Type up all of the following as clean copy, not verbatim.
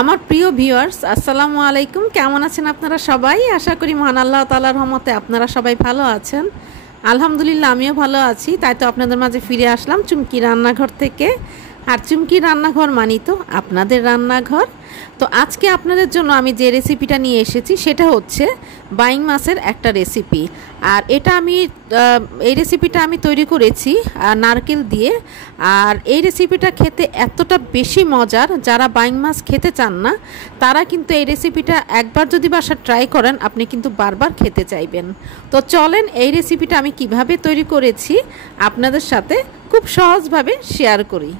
আমার প্রিয় ভিউয়ার্স, আসসালামু আলাইকুম। কেমন আছেন আপনারা সবাই? আশা করি মহান আল্লাহ তাআলার রহমতে আপনারা সবাই ভালো আছেন। আলহামদুলিল্লাহ, আমিও ভালো আছি। তাই তো আপনাদের মাঝে ফিরে আসলাম চুমকি রান্নাঘর থেকে। আর চুমকি রান্নাঘর মানি তো আপনাদের রান্নাঘর। তো আজকে আপনাদের জন্য আমি যে রেসিপিটা নিয়ে এসেছি সেটা হচ্ছে বাইং মাছের একটা রেসিপি। আর এই রেসিপিটা আমি তৈরি করেছি নারকেল দিয়ে। আর এই রেসিপিটা খেতে এতটা বেশি মজার, যারা বাইং মাছ খেতে চান না তারা কিন্তু এই রেসিপিটা একবার যদি বাসায় ট্রাই করেন আপনি কিন্তু বারবার খেতে চাইবেন। তো চলেন এই রেসিপিটা আমি কিভাবে তৈরি করেছি আপনাদের সাথে খুব সহজভাবে শেয়ার করি।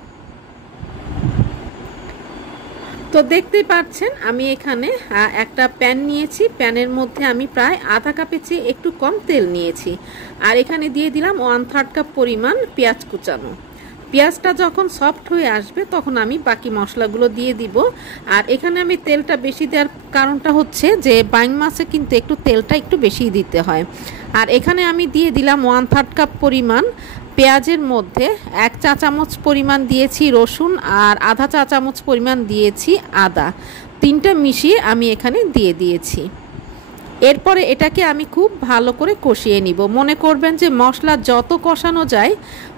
তো দেখতেই পাচ্ছেন আমি এখানে একটা প্যান নিয়েছি। প্যানের মধ্যে আমি প্রায় আধা কাপের চেয়ে একটু কম তেল নিয়েছি। আর এখানে দিয়ে দিলাম 1/3 কাপ পরিমাণ পেঁয়াজ কুচানো। পেঁয়াজটা যখন সফট হয়ে আসবে তখন আমি বাকি মশলাগুলো দিয়ে দিব। আর এখানে আমি তেলটা বেশি দেওয়ার কারণটা হচ্ছে যে বাইং মাছে কিন্তু তেলটা একটু বেশি দিতে হয়। আর এখানে আমি দিয়ে দিলাম 1/3 কাপ পরিমাণ পেঁয়াজের মধ্যে 1 চা চামচ পরিমাণ দিয়েছি রসুন আর আধা চা চামচ পরিমাণ দিয়েছি আদা। তিনটা মিশিয়ে আমি এখানে দিয়ে দিয়েছি। এরপরে এটাকে আমি খুব ভালো করে কষিয়ে নিব। মনে করবেন যে মশলা যত কষানো যায়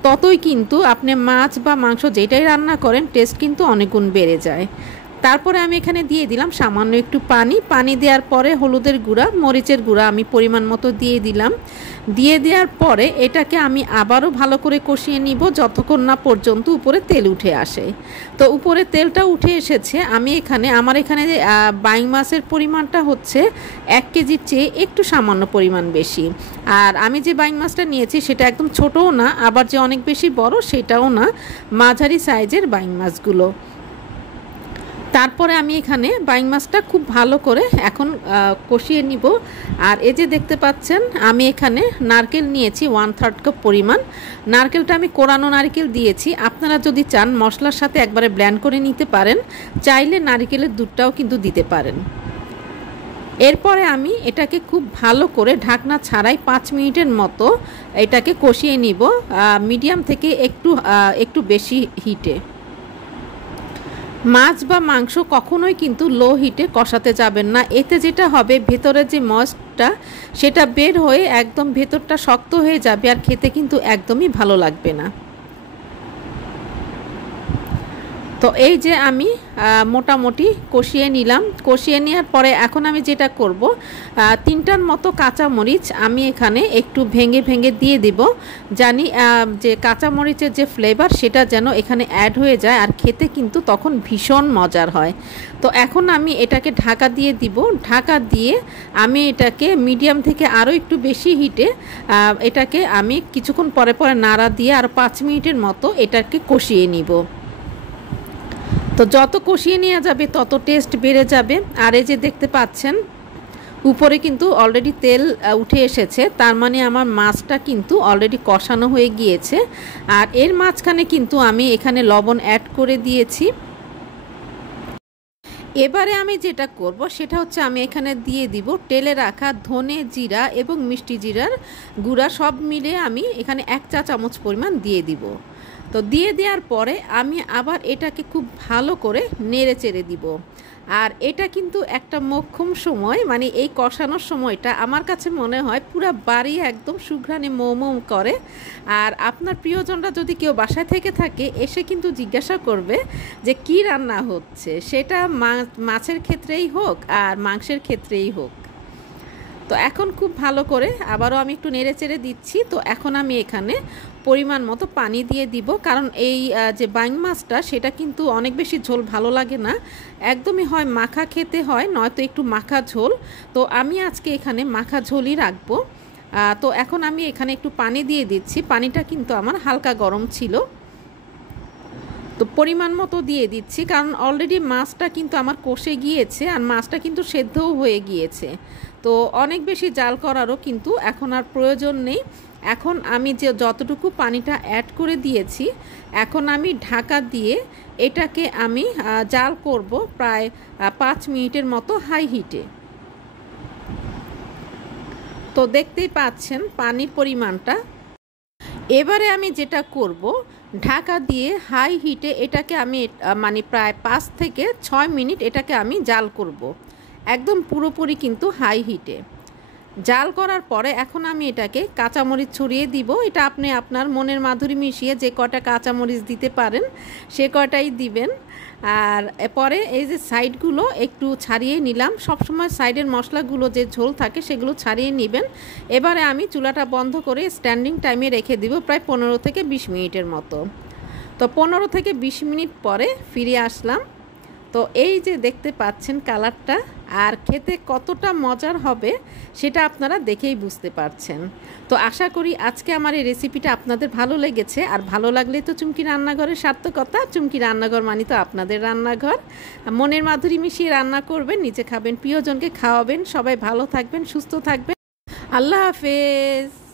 ততই কিন্তু আপনি মাছ বা মাংস যেটাই রান্না করেন টেস্ট কিন্তু অনেক গুণ বেড়ে যায়। তারপরে আমি এখানে দিয়ে দিলাম সামান্য একটু পানি দেওয়ার পরে হলুদের গুঁড়া, মরিচের গুঁড়া আমি পরিমাণ মতো দিয়ে দিলাম। দিয়ে দেওয়ার পরে এটাকে আমি আবারও ভালো করে কষিয়ে নিব যতক্ষণ না পর্যন্ত উপরে তেল উঠে আসে। তো উপরে তেলটা উঠে এসেছে। আমার এখানে বাইং মাছের পরিমাণটা হচ্ছে 1 কেজির চেয়ে একটু সামান্য পরিমাণ বেশি। আর আমি যে বাইং মাছটা নিয়েছি সেটা একদম ছোটও না, আবার যে অনেক বেশি বড় সেটাও না, মাঝারি সাইজের বাইং মাছগুলো। তারপরে আমি এখানে বাইং মাছটা খুব ভালো করে এখন কষিয়ে নিব। আর এই যে দেখতে পাচ্ছেন আমি এখানে নারকেল নিয়েছি 1/3 কাপ পরিমাণ। নারকেলটা আমি কোরানো নারকেল দিয়েছি। আপনারা যদি চান মশলার সাথে একবারে ব্লেন্ড করে নিতে পারেন, চাইলে নারকেলের দুধটাও কিন্তু দিতে পারেন। এরপরে আমি এটাকে খুব ভালো করে ঢাকনা ছাড়াই 5 মিনিটের মতো এটাকে কষিয়ে নিব মিডিয়াম থেকে একটু বেশি হিটে। মাছ বা মাংস কখনোই কিন্তু লো হিটে কষাতে যাবেন না। এতে যেটা হবে ভেতরের যে ময়েস্টটা সেটা বের হয়ে একদম ভেতরটা শক্ত হয়ে যাবে আর খেতে কিন্তু একদমই ভালো লাগবে না। তো এই যে আমি মোটামুটি কষিয়ে নিলাম। কষিয়ে নেওয়ার পরে এখন আমি যেটা করব 3টার মতো কাঁচামরিচ আমি এখানে একটু ভেঙে ভেঙে দিয়ে দিব। জানি যে কাঁচামরিচের যে ফ্লেভার সেটা যেন এখানে অ্যাড হয়ে যায় আর খেতে কিন্তু তখন ভীষণ মজার হয়। তো এখন আমি এটাকে ঢাকা দিয়ে দিব। ঢাকা দিয়ে আমি এটাকে মিডিয়াম থেকে আরও একটু বেশি হিটে এটাকে আমি কিছুক্ষণ পরে পরে নাড়া দিয়ে আর 5 মিনিটের মতো এটাকে কষিয়ে নিব। তো যত কষিয়ে নেওয়া যাবে তত টেস্ট বেড়ে যাবে। আর এই যে দেখতে পাচ্ছেন উপরে কিন্তু অলরেডি তেল উঠে এসেছে, তার মানে আমার মাছটা কিন্তু অলরেডি কষানো হয়ে গিয়েছে। আর এর মাঝখানে কিন্তু আমি এখানে লবণ অ্যাড করে দিয়েছি। এবারে আমি যেটা করব সেটা হচ্ছে আমি এখানে দিয়ে দিব টেলে রাখা ধনে জিরা এবং মিষ্টি জিরার গুঁড়া, সব মিলে আমি এখানে 1 চা চামচ পরিমাণ দিয়ে দিব। তো দিয়ে দেওয়ার পরে আমি আবার এটাকে খুব ভালো করে নেড়ে চেড়ে দিব। আর এটা কিন্তু একটা মোক্ষম সময়, মানে এই কষানোর সময়টা আমার কাছে মনে হয় পুরো বাড়ি একদম সুঘ্রাণে মোমো করে। আর আপনার প্রিয়জনরা যদি কেউ বাসায় থেকে থাকে এসে কিন্তু জিজ্ঞাসা করবে যে কি রান্না হচ্ছে, সেটা মাছের ক্ষেত্রেই হোক আর মাংসের ক্ষেত্রেই হোক। তো এখন খুব ভালো করে আবারও আমি একটু নেড়ে চেড়ে দিচ্ছি। তো এখন আমি এখানে পরিমাণ মতো পানি দিয়ে দিব, কারণ এই যে বাইং মাছটা সেটা কিন্তু অনেক বেশি ঝোল ভালো লাগে না, একদমই হয় মাখা খেতে হয়, নয়তো একটু মাখা ঝোল। তো আমি আজকে এখানে মাখা ঝোলই রাখবো। তো এখন আমি এখানে একটু পানি দিয়ে দিচ্ছি। পানিটা কিন্তু আমার হালকা গরম ছিল। তো পরিমাণ মতো দিয়ে দিচ্ছি, কারণ অলরেডি মাছটা কিন্তু আমার কষে গিয়েছে আর মাছটা কিন্তু সেদ্ধও হয়ে গিয়েছে। তো অনেক বেশি জাল করারও কিন্তু এখন আর প্রয়োজন নেই। এখন আমি যে যতটুকু পানিটা অ্যাড করে দিয়েছি এখন আমি ঢাকা দিয়ে এটাকে আমি জাল করব প্রায় 5 মিনিটের মতো হাই হিটে। তো দেখতেই পাচ্ছেন পানির পরিমাণটা। এবারে আমি যেটা করব ঢাকা দিয়ে হাই হিটে এটাকে আমি মানে প্রায় 5 থেকে 6 মিনিট এটাকে আমি জাল করব। একদম পুরোপুরি কিন্তু হাই হিটে জাল করার পরে এখন আমি এটাকে কাঁচামরিচ ছড়িয়ে দিব। এটা আপনি আপনার মনের মাধুরী মিশিয়ে যে কটা কাঁচামরিচ দিতে পারেন সে কটাই দিবেন। আর পরে এই যে সাইডগুলো একটু ছাড়িয়ে নিলাম, সবসময় সাইডের মশলাগুলো যে ঝোল থাকে সেগুলো ছাড়িয়ে নেবেন। এবারে আমি চুলাটা বন্ধ করে স্ট্যান্ডিং টাইমে রেখে দিব প্রায় 15 থেকে 20 মিনিটের মতো। তো 15 থেকে 20 মিনিট পরে ফিরে আসলাম। তো এই যে দেখতে পাচ্ছেন কালারটা, আর খেতে কতটা মজার হবে সেটা আপনারা দেখেই বুঝতে পারছেন। তো আশা করি আজকে আমার এই রেসিপিটা আপনাদের ভালো লেগেছে। আর ভালো লাগলে তো চুমকি রান্নাঘরের সার্থকতা। চুমকি রান্নাঘর মানে তো আপনাদের রান্নাঘর। মনের মাধুরী মিশিয়ে রান্না করবেন, নিজে খাবেন, প্রিয়জনকে খাওয়াবেন। সবাই ভালো থাকবেন, সুস্থ থাকবেন। আল্লাহ হাফেজ।